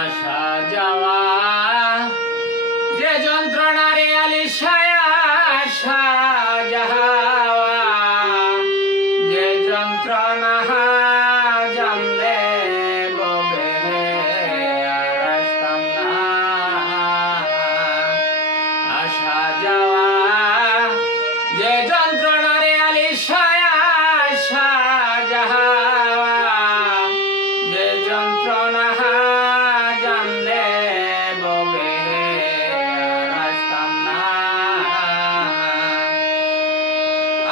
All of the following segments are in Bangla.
আসা যাওয়া যে যন্ত্রণারে আলিশায় আসা যাওয়া যে যন্ত্রণা জানলে গবে আর আসতাম না আসা যাওয়া যে যন্ত্রণারে আলিশায় আসা যাওয়া যে যন্ত্রণা জানলে গবে আর আসতাম না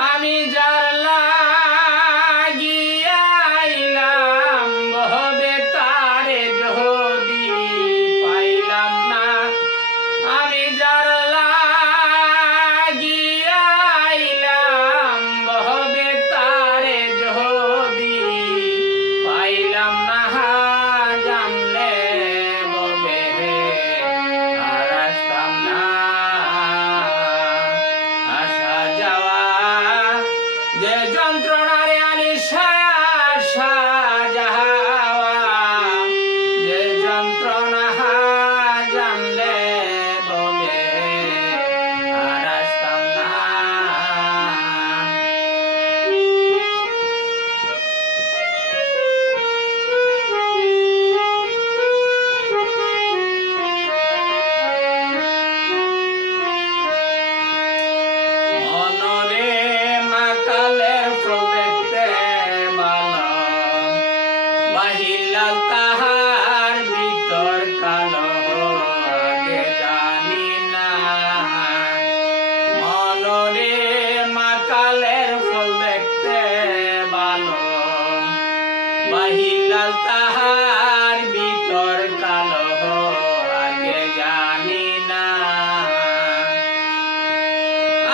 আমি যার লাগিয়া আইলাম বহবে তারে যদি পাইলাম না আমি যার লাগিয়া আইলাম বহবে তারে যদি পাইলাম না জানলে ববে আর আসতাম না আসা যাওয়া যে যন্ত্রণারে আলিশায় আসা যাওয়া যে যন্ত্রণা জানলে ববে আর আসতাম না মনরে মাকালের ফুল দেখতে ভালো বাহিলাল তাহার ভিতর কালো আগে জানি না মনরে মাকালের ফুল দেখতে ভালো বাহিলাল তাহার ভিতর কালো আগে জানি না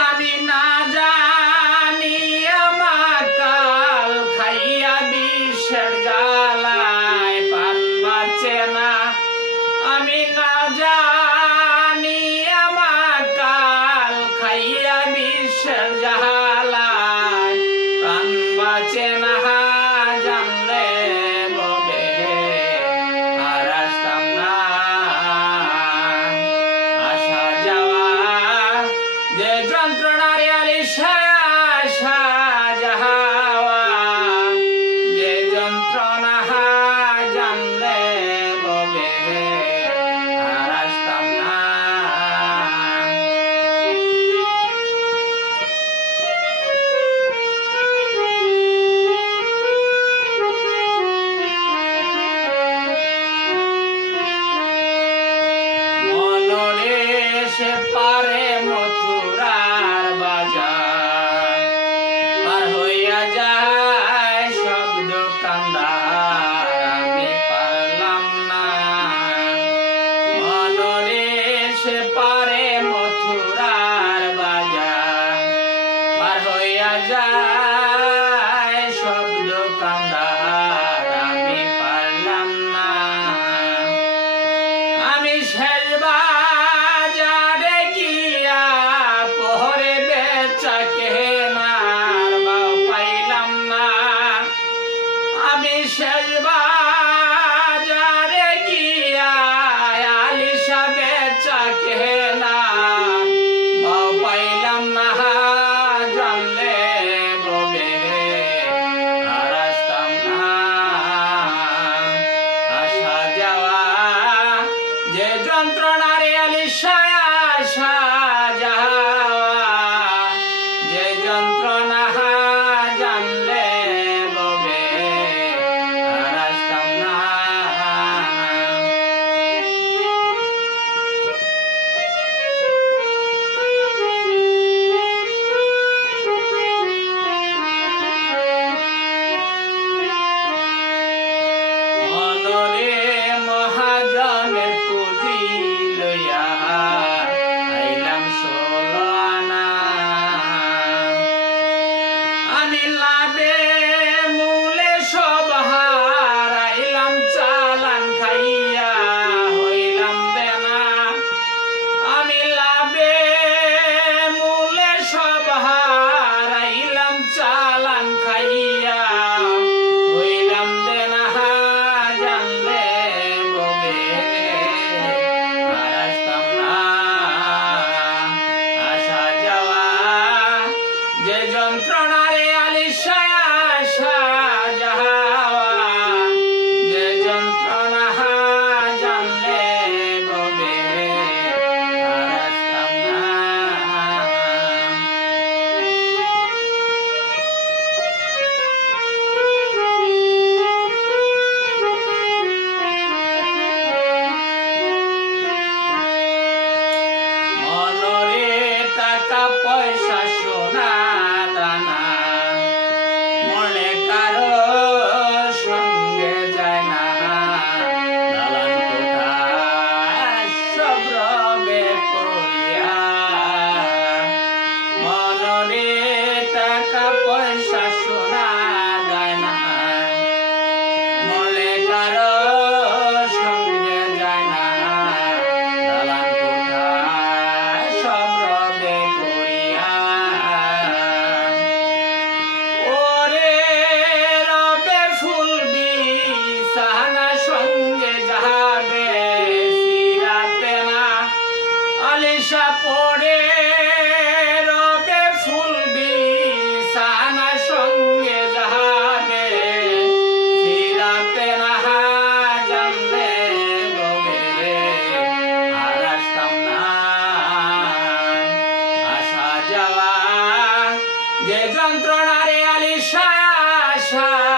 আমি না জানি আমার কাল খাইয়া বিষের জ্বালায় পান বাঁচে না আমি না জানি আমার কাল খাইয়া বিষের জ্বালায় প্রাণ বাঁচে না জানলে ববে আর আসতাম না আসা যাওয়া যে যন্ত্রণারে আলিশায় আসা যাওয়া যে যন্ত্রণা জানলে ববে আর আসতাম না মনরে সে পারে মথুরার বাজার পার হইয়া যায় সব দোকানদার আমি পারলাম না মনরে সে পারে মথুরার বাজার পার হইয়া যায় সব দোকানদার আমি পারলাম না আমি শেষ বাজারে গিয়া পহরে বেচা কেনার ভাও পাইলাম না আমি শেষ বাজারে গিয়া আলিশা বেচা কেনার ভাও পাইলাম না জানলে ববে আর আসতাম না আসা যাওয়া যে যন্ত্রণারে আলিশায় আসা যাওয়া যে যন্ত্রণা জানলে ববে আর আসতাম না মনরে মহাজনের পুঁজি লইয়া যন্ত্রণারে আলি সায়া